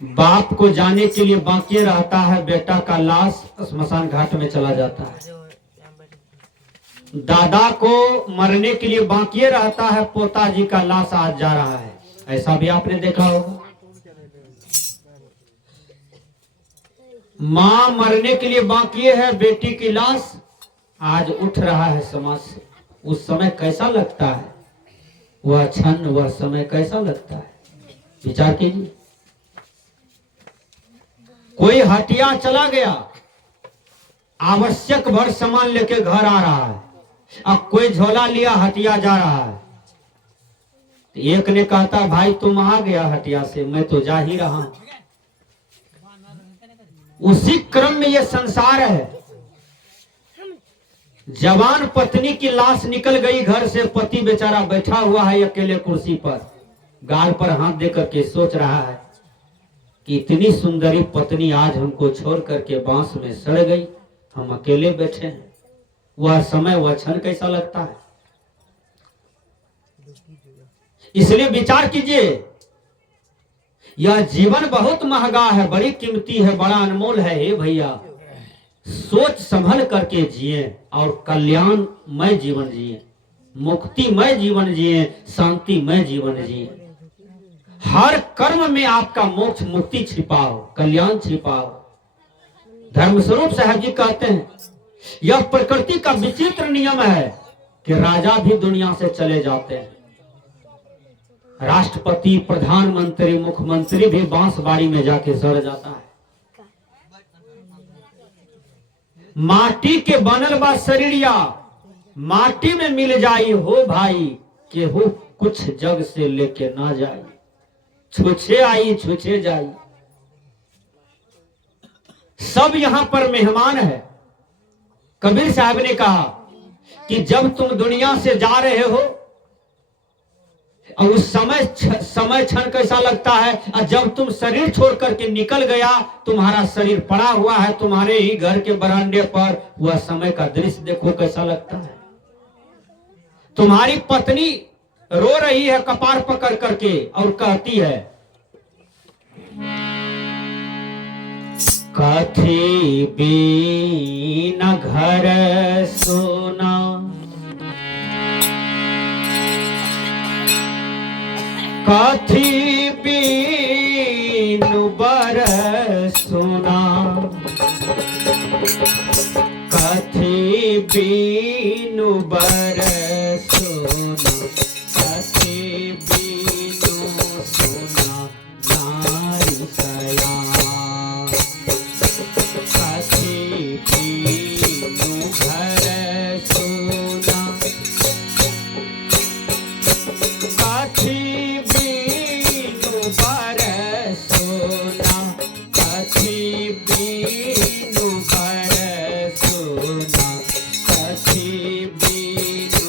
बाप को जाने के लिए बाकी रहता है, बेटा का लाश स्मशान घाट में चला जाता है। दादा को मरने के लिए बाकी रहता है, पोता जी का लाश आज जा रहा है। ऐसा भी आपने देखा होगा। मां मरने के लिए बाकी है, बेटी की लाश आज उठ रहा है समाज से। उस समय कैसा लगता है, वह क्षण, वह समय कैसा लगता है, विचार कीजिए। कोई हटिया चला गया, आवश्यक भर सामान लेके घर आ रहा है, अब कोई झोला लिया हटिया जा रहा है। तो एक ने कहता भाई तुम आ गया हटिया से, मैं तो जा ही रहा हूं। उसी क्रम में यह संसार है। जवान पत्नी की लाश निकल गई घर से, पति बेचारा बैठा हुआ है अकेले कुर्सी पर, गाल पर हाथ देकर के सोच रहा है कि इतनी सुंदरी पत्नी आज हमको छोड़ करके बांस में सड़ गई, हम अकेले बैठे हैं। वह समय, वह क्षण कैसा लगता है। इसलिए विचार कीजिए, यह जीवन बहुत महंगा है, बड़ी कीमती है, बड़ा अनमोल है। हे भैया, सोच संभल करके जिए और कल्याणमय जीवन जिए, मुक्तिमय जीवन जिए, शांतिमय जीवन जिए। हर कर्म में आपका मोक्ष, मुक्ति छिपाओ, कल्याण छिपाओ। धर्मस्वरूप साहब जी कहते हैं, यह प्रकृति का विचित्र नियम है कि राजा भी दुनिया से चले जाते हैं, राष्ट्रपति, प्रधानमंत्री, मुख्यमंत्री भी बांसबाड़ी में जाके सड़ जाता है। माटी के बनल बा शरीरिया, माटी में मिल जाई हो भाई, केहू कुछ जग से लेके ना जाई, छुछे आई छुछे जाई। सब यहां पर मेहमान है। कबीर साहब ने कहा कि जब तुम दुनिया से जा रहे हो और उस समय क्षण कैसा लगता है, और जब तुम शरीर छोड़ करके निकल गया, तुम्हारा शरीर पड़ा हुआ है तुम्हारे ही घर के बरामदे पर, वह समय का दृश्य देखो कैसा लगता है। तुम्हारी पत्नी रो रही है कपार पकड़ करके और कहती है, कथी बीन घर सोना, कथी बीनु बर सोना, कथी बीनु बर सोना, कथी बीनु सोना नारी सया, कथी बीनु घर सोना, कथी बीनु बर सोना, कथी बीनु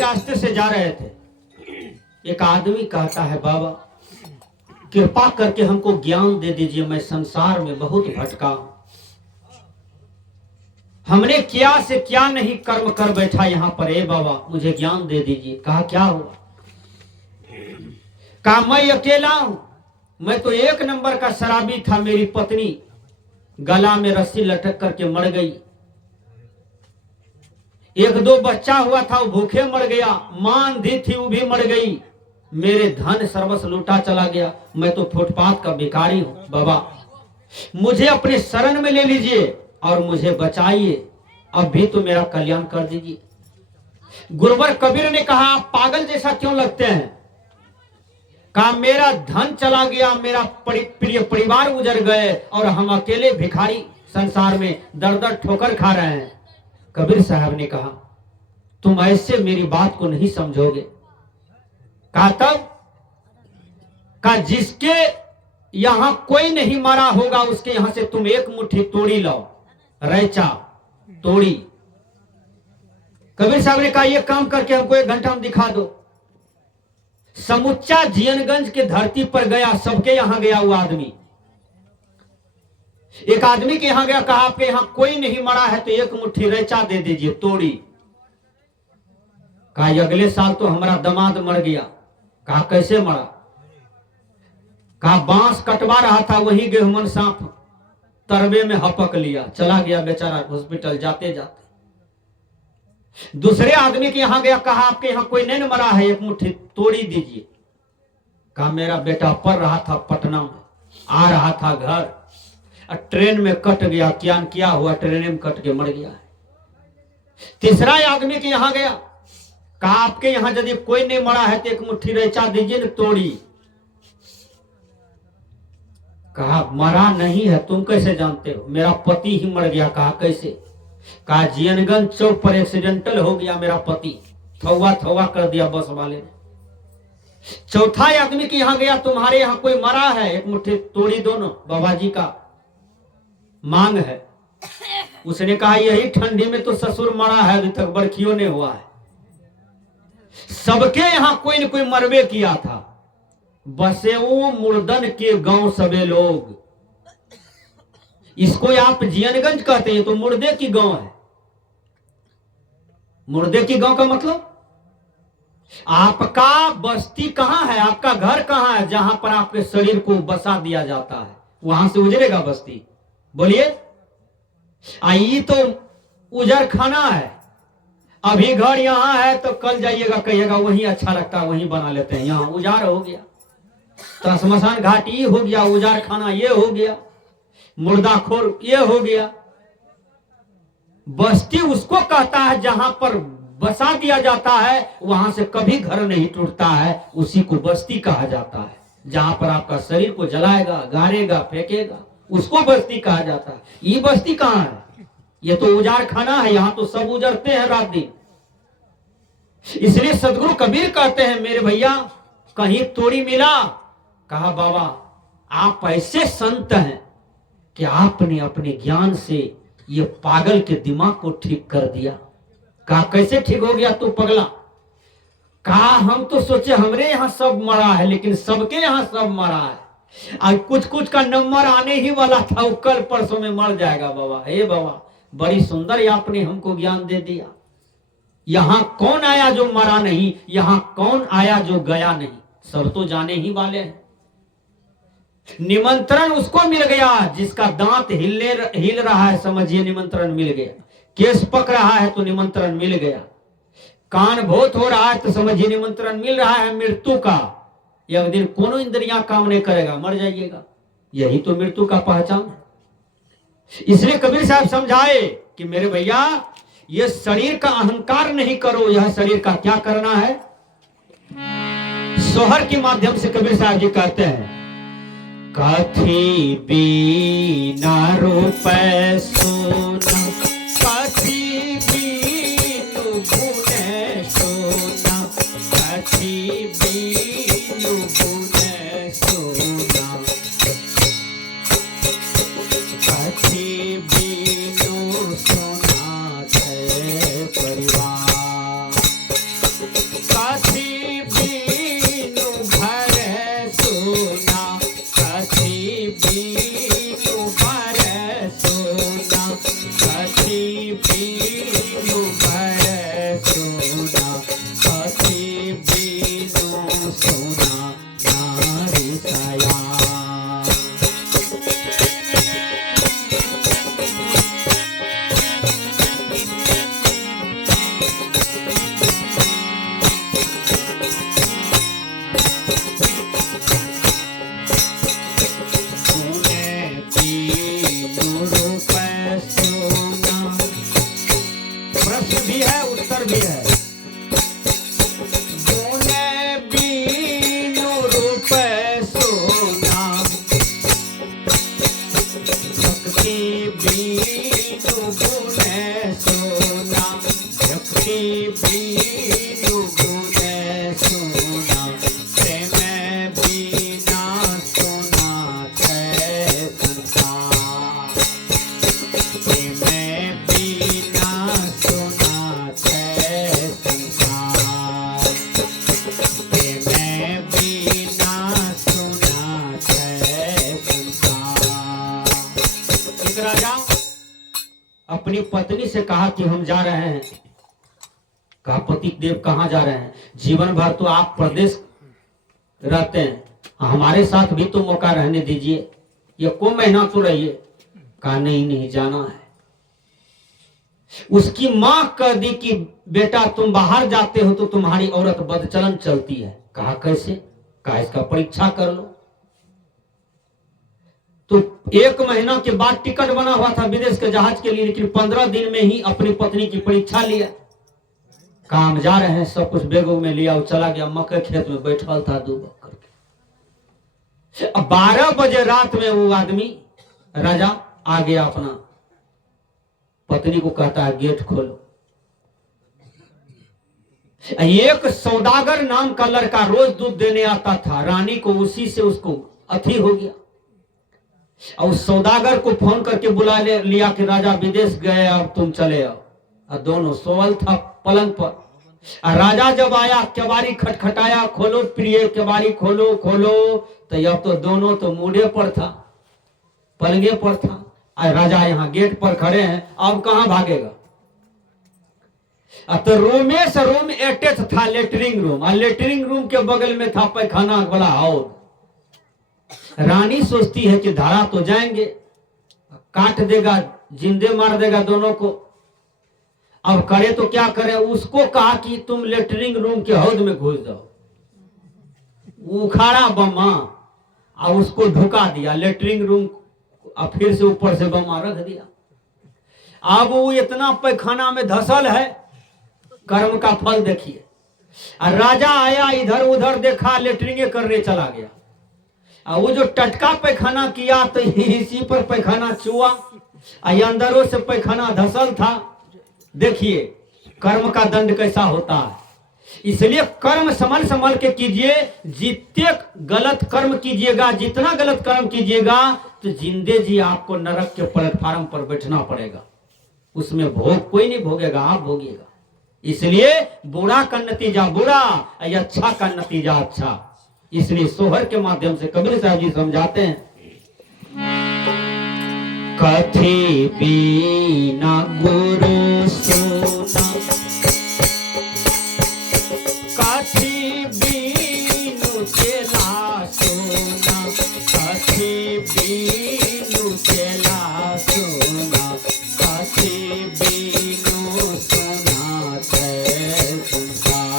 रास्ते से जा रहे थे, एक आदमी कहता है बाबा कृपा करके हमको ज्ञान दे दीजिए, मैं संसार में बहुत भटका हूं, हमने क्या से क्या नहीं कर्म कर बैठा यहाँ पर, ए बाबा मुझे ज्ञान दे दीजिए। कहा क्या हुआ? कहा मैं अकेला हूं, मैं तो एक नंबर का शराबी था, मेरी पत्नी गला में रस्सी लटक करके मर गई, एक दो बच्चा हुआ था वो भूखे मर गया, मां अंधी थी वो भी मर गई, मेरे धन सर्वस्व लूटा चला गया, मैं तो फुटपाथ का भिखारी हूं, बाबा मुझे अपने शरण में ले लीजिए और मुझे बचाइए, अब भी तो मेरा कल्याण कर दीजिए। गुरुवर कबीर ने कहा आप पागल जैसा क्यों लगते हैं? कहा मेरा धन चला गया, मेरा प्रिय परिवार उजड़ गए और हम अकेले भिखारी संसार में दर दर ठोकर खा रहे हैं। कबीर साहब ने कहा तुम ऐसे मेरी बात को नहीं समझोगे। कहा तब? कहा जिसके यहां कोई नहीं मरा होगा उसके यहां से तुम एक मुट्ठी तोड़ी लाओ, रैचा तोड़ी। कबीर साहब ने कहा यह काम करके हमको 1 घंटा में दिखा दो। समुच्चा जियनगंज के धरती पर गया, सबके यहां गया वो आदमी, एक आदमी के यहां गया, कहा आपके यहां कोई नहीं मरा है तो 1 मुट्ठी रैचा दे दीजिए, तोड़ी। कहा अगले साल तो हमारा दामाद मर गया। कहा कैसे मरा? कहा बांस कटवा रहा था, वही गेहूं सांप तरबे में हपक लिया, चला गया बेचारा हॉस्पिटल जाते जाते। दूसरे आदमी के यहां गया, कहा आपके यहां कोई नहीं मरा है, 1 मुट्ठी तोड़ी दीजिए। कहा मेरा बेटा पढ़ रहा था पटना में, आ रहा था घर, ट्रेन में कट गया, क्या हुआ, ट्रेन में कट के मर गया है। तीसरा आदमी के यहां गया, कहा आपके यहां यदि कोई नहीं मरा है तो 1 मुट्ठी रैचा दीजिए न, तोड़ी। कहा मरा नहीं है, तुम कैसे जानते हो? मेरा पति ही मर गया। कहा कैसे? कहा जियनगंज चौक पर एक्सीडेंटल हो गया, मेरा पति थवा थवा कर दिया बस वाले ने। चौथा आदमी के यहां गया, तुम्हारे यहां कोई मरा है, 1 मुट्ठी तोड़ी दोनों, बाबा जी का मांग है। उसने कहा यही ठंडी में तो ससुर मरा है, अभी तक बरखियों ने हुआ है। सबके यहां कोई न कोई मरबे किया था, बसे वो मुर्दन के गांव सबे लोग। इसको आप जियनगंज कहते हैं तो मुर्दे की गांव है। मुर्दे की गांव का मतलब आपका बस्ती कहां है, आपका घर कहां है जहां पर आपके शरीर को बसा दिया जाता है, वहां से उजड़ेगा बस्ती? बोलिए। आई तो उजर खाना है, अभी घर यहां है तो कल जाइएगा कहिएगा वहीं अच्छा लगता है वहीं बना लेते हैं, यहां उजाड़ हो गया तो श्मशान घाट ये हो गया, उजाड़ खाना ये हो गया, मुर्दाखोर ये हो गया। बस्ती उसको कहता है जहां पर बसा दिया जाता है, वहां से कभी घर नहीं टूटता है, उसी को बस्ती कहा जाता है। जहां पर आपका शरीर को जलाएगा, गाड़ेगा, फेंकेगा, उसको बस्ती कहा जाता है। ये बस्ती कहां है? ये तो उजाड़ खाना है, यहां तो सब उजड़ते हैं रात दिन। इसलिए सदगुरु कबीर कहते हैं मेरे भैया कहीं तोड़ी मिला। कहा बाबा आप ऐसे संत हैं कि आपने अपने ज्ञान से ये पागल के दिमाग को ठीक कर दिया। कहा कैसे ठीक हो गया तू पगला? कहा हम तो सोचे हमरे यहां सब मरा है, लेकिन सबके यहां सब मरा है, और कुछ कुछ का नंबर आने ही वाला था, वो कल परसों में मर जाएगा। बाबा हे बाबा बड़ी सुंदर आपने हमको ज्ञान दे दिया। यहां कौन आया जो मरा नहीं, यहां कौन आया जो गया नहीं, सब तो जाने ही वाले हैं। निमंत्रण उसको मिल गया जिसका दांत हिल रहा है, समझिए निमंत्रण मिल गया। केस पक रहा है तो निमंत्रण मिल गया। कान भोत हो रहा है तो समझिए निमंत्रण मिल रहा है मृत्यु का। एक दिन कोनो इंद्रियां काम नहीं करेगा, मर जाइएगा, यही तो मृत्यु का पहचान है। इसलिए कबीर साहब समझाए कि मेरे भैया ये शरीर का अहंकार नहीं करो, यह शरीर का क्या करना है। सोहर के माध्यम से कबीर साहब जी कहते हैं कथी बीना रूपै सोना, कथी बीनु गुण सोना, कथी बीनु गुण सोना, कथी बीनु सोना है परिवार। अपनी पत्नी से कहा कि हम जा रहे हैं। कहा पति देव कहाँ जा रहे हैं? जीवन भर तो आप प्रदेश रहते हैं, हमारे साथ भी तो मौका रहने दीजिए, ये को महीना तो रहिए। कहा नहीं नहीं जाना है। उसकी मां कह दी कि बेटा तुम बाहर जाते हो तो तुम्हारी औरत बदचलन चलती है। कहा कैसे? कहा इसका परीक्षा कर लो। तो 1 महीना के बाद टिकट बना हुआ था विदेश के जहाज के लिए, लेकिन 15 दिन में ही अपनी पत्नी की परीक्षा लिया। काम जा रहे हैं, सब कुछ बैग में लिया और चला गया। मकई खेत में बैठल था डूब करके। अब 12 बजे रात में वो आदमी राजा आ गया, अपना पत्नी को कहता है गेट खोलो। एक सौदागर नाम का लड़का रोज दूध देने आता था रानी को, उसी से उसको अथी हो गया। और उस सौदागर को फोन करके बुला लिया कि राजा विदेश गए, अब तुम चले आओ। और दोनों सोवल था पलंग पर। और राजा जब आया, केवाड़ी खटखटाया, खोलो प्रिय केवाड़ी खोलो खोलो, तो अब तो दोनों तो मूडे पर था, पलंगे पर था। और राजा यहाँ गेट पर खड़े हैं, अब कहां भागेगा? तो रूमें से रूम अटैच था लेटरिंग रूम, और लेटरिंग रूम के बगल में था पैखाना वाला हॉल। रानी सोचती है कि धारा तो जाएंगे, काट देगा, जिंदे मार देगा दोनों को। अब करे तो क्या करे? उसको कहा कि तुम लेटरिंग रूम के हौद में घुस जाओ। उखाड़ा बमा और उसको ढुका दिया लेटरिंग रूम, और फिर से ऊपर से बमा रख दिया। अब वो इतना पैखाना में धसल है, कर्म का फल देखिए। और राजा आया, इधर उधर देखा, लेटरिंग करने चला गया। और वो जो टटका पैखाना किया तो इसी पर पैखाना चुआ, और अंदरों से पैखाना धसल था। देखिए कर्म का दंड कैसा होता है। इसलिए कर्म संभल संभल के कीजिए। जितने गलत कर्म कीजिएगा, जितना गलत कर्म कीजिएगा, तो जिंदे जी आपको नरक के प्लेटफार्म पर बैठना पड़ेगा। उसमें भोग कोई नहीं भोगेगा, आप भोगिएगा। इसलिए बुरा का नतीजा बुरा, अच्छा का नतीजा अच्छा। इसलिए सोहर के माध्यम से कबीर साहब जी समझाते हैं, कथी बिना गुरु सोना, कथी बीनु चेला सोना, कथी बीनु चेला सोना, कथी बीनु सोना थे संसार।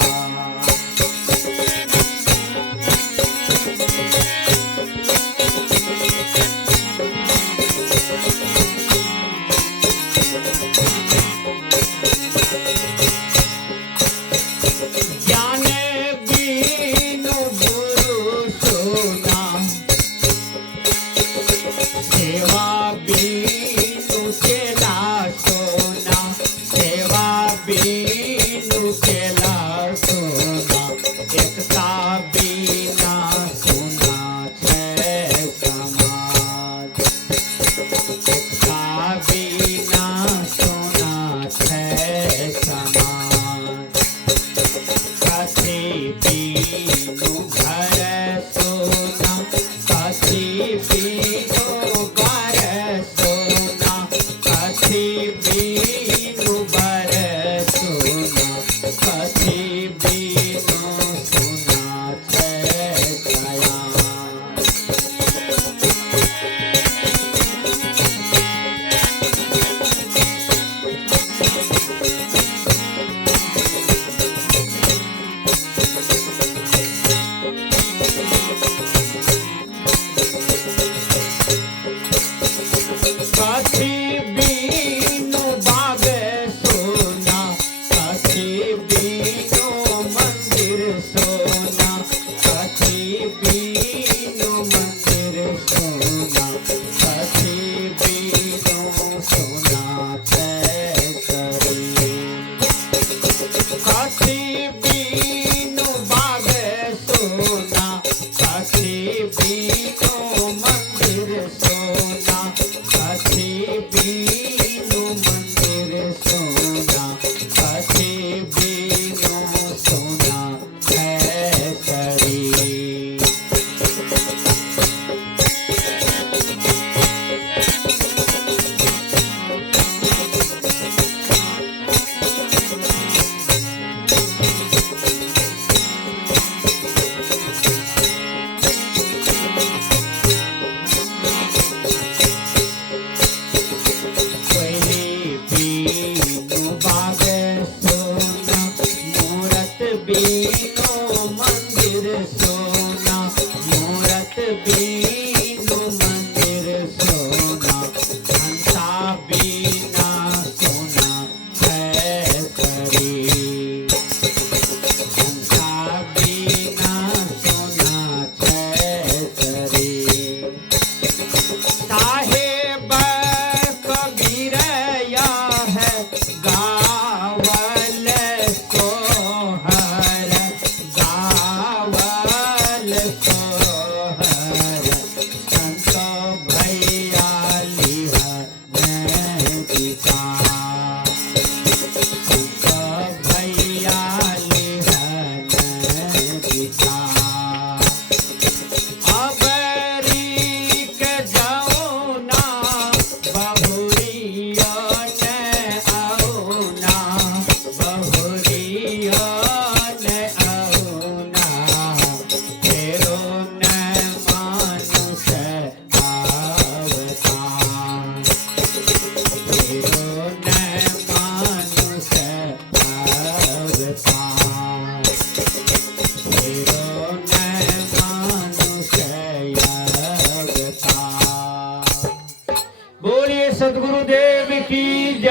राम